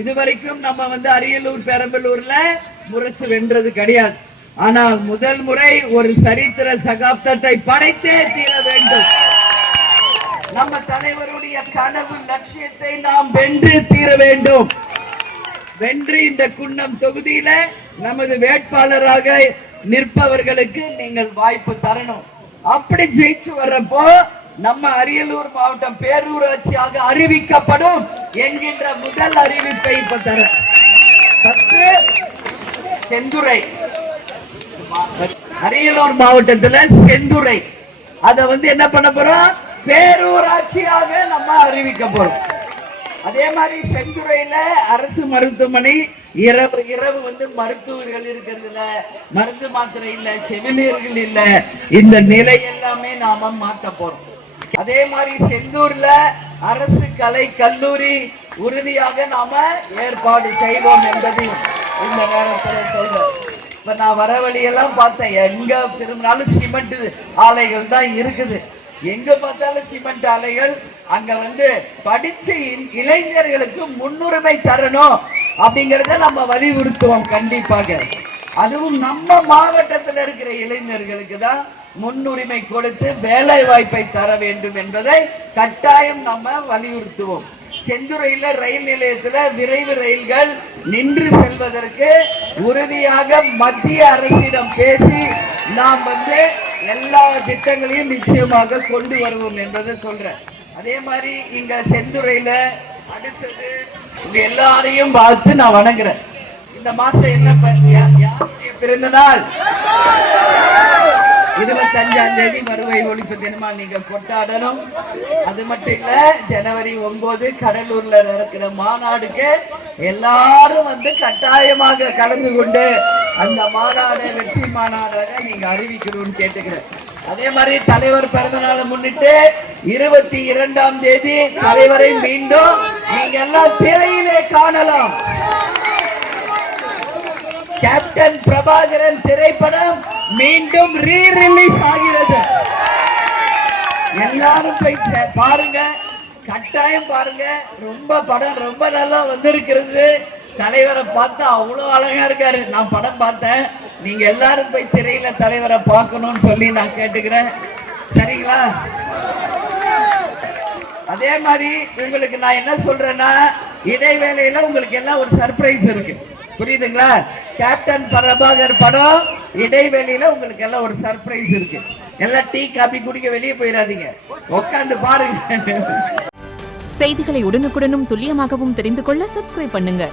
இதுவரைக்கும் நம்ம அரியலூர் பெரம்பலூர்ல முரசு வென்றது கிடையாது. ஆனால் முதல் முறை ஒரு சரித்திர சகாப்தத்தை படைத்தே தீர வேண்டும். நம்ம தலைவருடைய கனவு லட்சியத்தை நாம் வென்று தீர வேண்டும். வென்று இந்த குன்னம் தொகுதியில நமது வேட்பாளராக நிற்பவர்களுக்கு நீங்கள் வாய்ப்பு தரணும். அப்படி ஜெயிச்சு வர்றப்போ நம்ம அரியலூர் மாவட்டம் பேரூராட்சியாக அறிவிக்கப்படும் என்கின்ற முதல் அறிவிப்பை இப்ப தர செந்துறை அரியலூர் மாவட்டத்துல செந்துறை அத என்ன பண்ண போறோம், பேரூராட்சியாக நம்ம அறிவிக்க போறோம். அதே மாதிரி செந்துறையில அரசு மருத்துவமனை இரவு மருத்துவர்கள் இருக்கிறதுல, மருந்து மாத்திரை இல்ல, செவிலியர்கள் இல்ல, இந்த நிலை எல்லாமே நாம மாத்த போறோம். அதே மாதிரி செந்தூர்ல அரசு கலை கல்லூரி உறுதியாக நாம ஏற்பாடு செய்வோம் என்பதை இந்த நேரத்தில் சொல்றேன். இப்ப நான் வர வழியெல்லாம் பார்த்தேன், எங்க திரும்பினாலும் சிமெண்ட் ஆலைகள் தான் இருக்குது. எங்க பார்த்தாலும் சிமெண்ட் ஆலைகள். அங்க படிச்ச இளைஞர்களுக்கு முன்னுரிமை தரணும் அப்படிங்கறத நம்ம வலியுறுத்துவோம் கண்டிப்பாக. அதுவும் நம்ம மாவட்டத்தில் இருக்கிற இளைஞர்களுக்கு தான் முன்னுரிமை கொடுத்து வேலை வாய்ப்பை தர வேண்டும் என்பதை கட்டாயம் நம்ம வலியுறுத்துவோம். செந்துறையில ரயில் நிலையத்தில் விரைவு ரயில்கள் நின்று செல்வதற்கு உறுதியாக மத்திய அரசிடம் பேசி நாம் எல்லா திட்டங்களையும் நிச்சயமாக கொண்டு வருவோம் என்பதை சொல்றேன். அதே மாதிரி இங்க செந்துறையில அடுத்தது உங்க எல்லாரையும் பார்த்து நான் வணங்குறேன். இந்த மாசம் என்ன பிறந்த நாள் 25ஆம் தேதி வருவாய் ஒழிப்பு தினமா நீங்க கொண்டாடணும். அது மட்டும் இல்ல, ஜனவரி 9 கடலூர்ல இருக்கிற மாநாடுக்கு எல்லாரும் கட்டாயமாக கலந்து கொண்டு அந்த மாநாடு வெற்றி மாநாடாக நீங்க அறிவிக்கணும்னு கேட்டுக்கிறேன். அதே மாதிரி தலைவர் பிறந்த நாளை முன்னிட்டு 22ஆம் தேதி தலைவரை மீண்டும் நீங்க எல்லாம் திரையிலே காணலாம். கேப்டன் பிரபாகரன் திரைப்படம் மீண்டும் ரீ ரிலீஸ் ஆகிறது. எல்லாரும் போய் பாருங்க, கட்டாயம் பாருங்க. படம் ரொம்ப நல்லா வந்திருக்கிறது. தலைவரை பார்த்தா அவ்வளவு அழகா இருக்காரு. நான் படம் பார்த்தேன். நீங்க எல்லாரும் போய் திரையில தலைவரை பார்க்கணும்னு சொல்லி நான் கேட்டுக்கிறேன். சரிங்களா? அதே மாதிரி உங்களுக்கு நான் என்ன சொல்றேன்னா, இடைவேளையில உங்களுக்கு எல்லாம் ஒரு சர்ப்ரைஸ் இருக்கு. புரியுதுங்களா? கேப்டன் பிரபாகர் படம் இடைவெளியில உங்களுக்கு எல்லாம் ஒரு சர்ப்ரைஸ் இருக்கு. எல்லாம் டீ காபி குடிக்க வெளியே போயிடாதீங்க, உட்கார்ந்து பாருங்க. செய்திகளை உடனுக்குடனும் துல்லியமாகவும் தெரிந்து கொள்ள சப்ஸ்கிரைப் பண்ணுங்க.